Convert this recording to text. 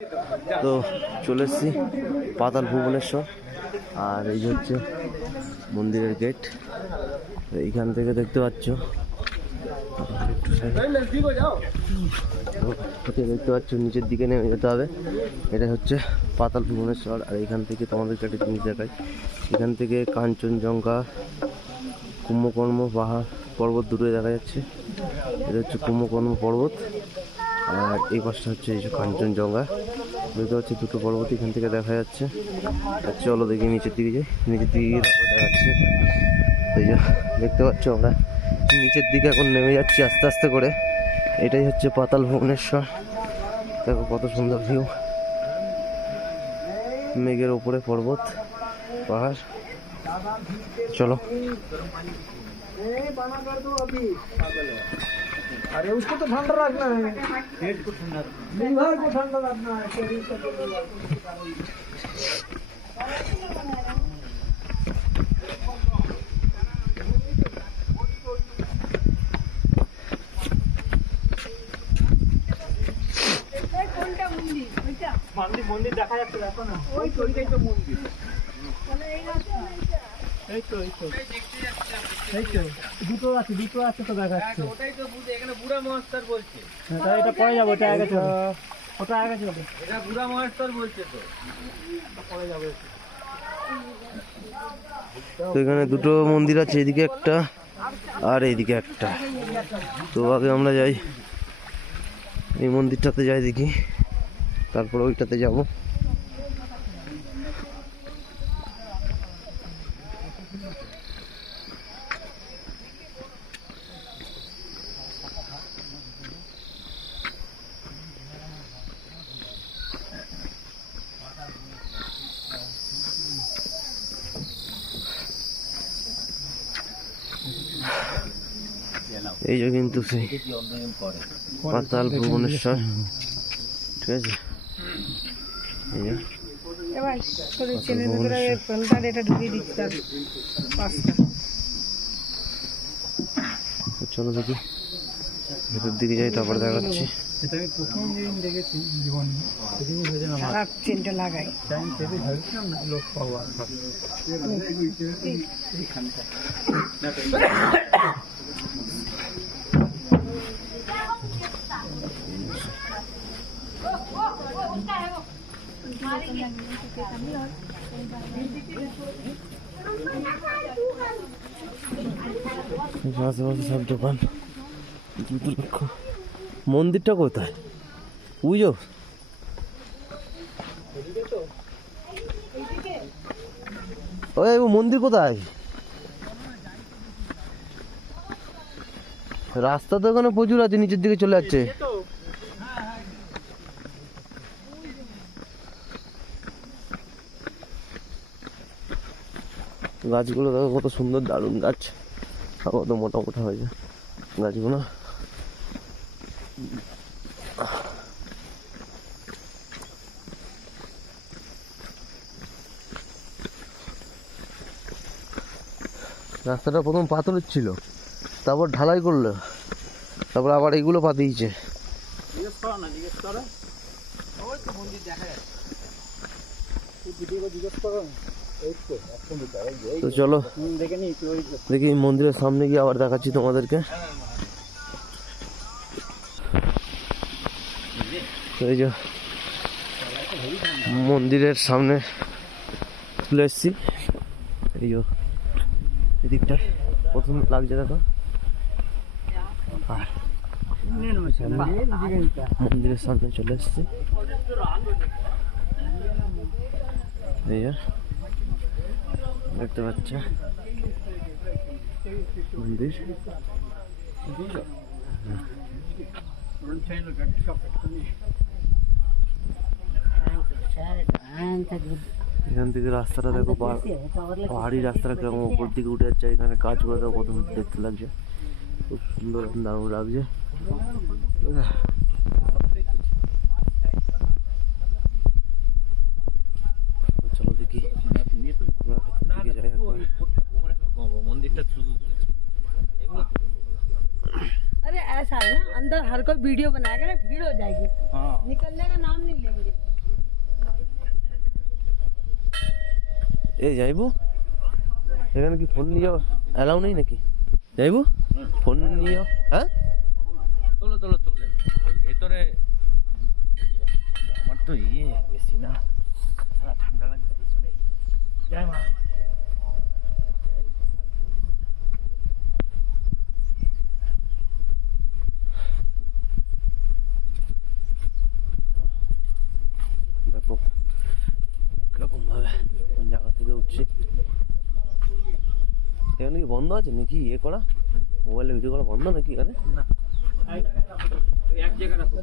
তো চলে এসেছি পাতাল ভুবনেশ্বর, আর এই হচ্ছে মন্দিরের গেট। এইখান থেকে দেখতে পাচ্ছ, দেখতে পাচ্ছ নিচের দিকে নেমে যেতে হবে। এটা হচ্ছে পাতাল ভুবনেশ্বর। আর এখান থেকে তোমাদেরকে একটা জিনিস দেখাই, এখান থেকে কাঞ্চনজঙ্ঘা, কুম্ভকর্ণ পাহাড় পর্বত দূরে দেখা যাচ্ছে। এটা হচ্ছে কুম্ভকর্ণ পর্বত, আর এই পাশটা হচ্ছে এই যে কাঞ্চনজঙ্ঘা। দেখতে পাচ্ছি দুটো পর্বত এখান থেকে দেখা যাচ্ছে। আর চলো দেখি নিচের দিকে যাই, নিচের দিকে গিয়ে তারপর দেখাচ্ছি। এই যে দেখতে পাচ্ছ আমরা নিচের দিকে এখন নেমে যাচ্ছি আস্তে আস্তে করে। এটাই হচ্ছে পাতাল ভুবনেশ্বর। দেখো কত সুন্দর ভিউ, মেঘের ওপরে পর্বত পাহাড়। চলো। अरे उसको तो ठंडा रखना है, पेट को ठंडा, लीवर को ठंडा रखना है, शरीर को। मंदिर मंदिर देखा जाচ্ছে, দেখো না ওই তো ওইটাই তো মন্দির। এই তো এই তো এই তো দুটো আছে তো দেখাচ্ছে। ওটাই তো বুঝে, এখানে বুড়া মহাস্তর বলছে। এটা এটা পরে যাবে, ওটা আগে চলো, ওটা আগে চলো। এটা বুড়া মহাস্তর বলছে, তো পরে যাবে। তো এখানে দুটো মন্দির আছে, এদিকে একটা আর এইদিকে একটা। তো আগে আমরা যাই এই মন্দিরটাতে, যাই দেখি, তারপর ওইটাতে যাব। এই যে কিন্তু সেই পাতাল ভুবনেশ্বর, ঠিক আছে। এই যে চলো দেখি ভেতর দিকে যাই, তারপরে দেখাচ্ছি। এটা আমি প্রথম যেদিন দেখেছি জীবনে, সেদিনই ভেবেছিলাম আমার চেনটা লাগাই, টাইম পেতে ভাবছিলাম না লোক পাবো। আর আশেপাশে সব দোকান। মন্দিরটা কোথায় বুঝো? ওই মন্দির কোথায়? রাস্তা তো এখানে প্রচুর আছে, নিচের দিকে চলে যাচ্ছে। গাছগুলো দেখো কত সুন্দর, দারুণ গাছ, কত মোটা মোটা হয়েছে গাছগুলো। রাস্তাটা প্রথম পাথরের ছিল, তারপর ঢালাই করলো, তারপর আবার এইগুলো পাতিয়েছে। তো চলো দেখি মন্দিরের সামনে গিয়ে আবার দেখাচ্ছি তোমাদেরকে। এই যে মন্দিরের সামনে চলে এসছি। এই যে এদিকটা প্রথম লাগছে দেখো, আর মন্দিরের সামনে চলে এসছি। এই যে দেখতে পাচ্ছ মন্দির। এখান থেকে রাস্তাটা দেখো, পাহাড়ি রাস্তাটা কিরকম উপর দিকে উঠে যাচ্ছে। এখানে গাছগুলো দেখো কত দেখতে লাগছে, খুব সুন্দর দারুণ লাগছে। চলো দেখি मंदिर अरे ऐसा है ना, अंदर हर कोई वीडियो बनाएगा ना, भीड़ हो जाएगी। हाँ। निकलने का नाम नहीं लेंगे। এই যাইবু এখানে কি ফোন নিয়ে যাওয়া অ্যালাউ নেই নাকি? যাইবু ফোন নিয়ে যাও। হ্যাঁ তোলো তোলো তোলে ওই ভেতরে আমার তো বেশি না সারা ঠান্ডা লাগছে কিছু নেই। জয় মা। দেখো কিরকম ভাবে কোন জায়গা থেকে উঠছি। এখানে কি বন্ধ আছে নাকি ইয়ে করা মোবাইলে ভিডিও করা বন্ধ নাকি এখানে? এক জায়গায় রাখো।